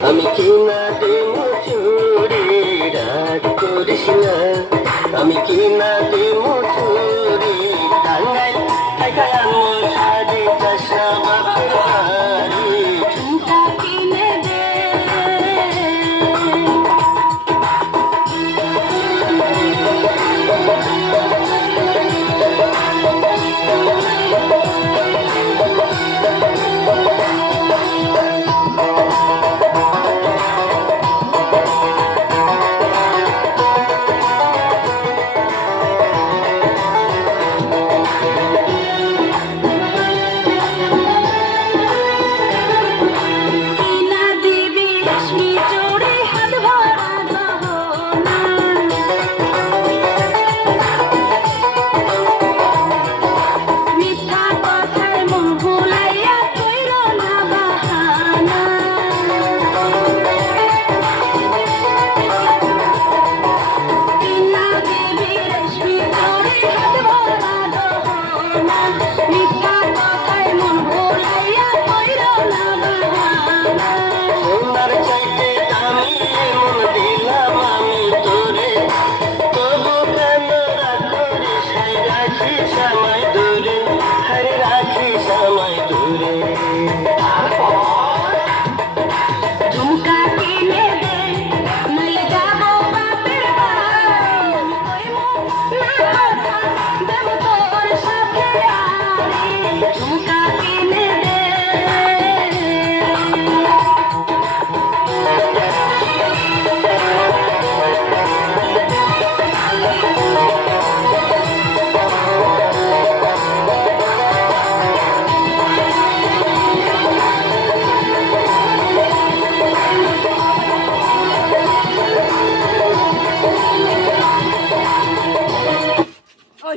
আমি কি না দেবো চুরি রাগ করিস না, আমি কি না দেবো চুরি টাঙ্গাইল টাকায় আনবো সাজি চাষা বাপের বাড়ি ঝুমকা কিনে দে কিনা দিবি রেশমি চুড়ি হাত ভরা গহনা মিথ্যা কথায় মন ভুলাইয়া কইর না বাহানা কিনা দিবি রেশমি চুড়ি হাত ভরা গহনা মিথ্যা কথায় মন ভুলাইয়া কইর না বাহানা সোনার চাইতে দামি মন দিলাম আমি তোরে, তবু কেন রাগ করিস রাখিস আমায় দূরে, আরে রাখিস আমায় দূরে। ঝুমকা কিনে দে নইলে যাবো বাপের বাড়ি কইমু না কথা দেব তোর সাথে আরে ঝুমকা কিনে দে ওই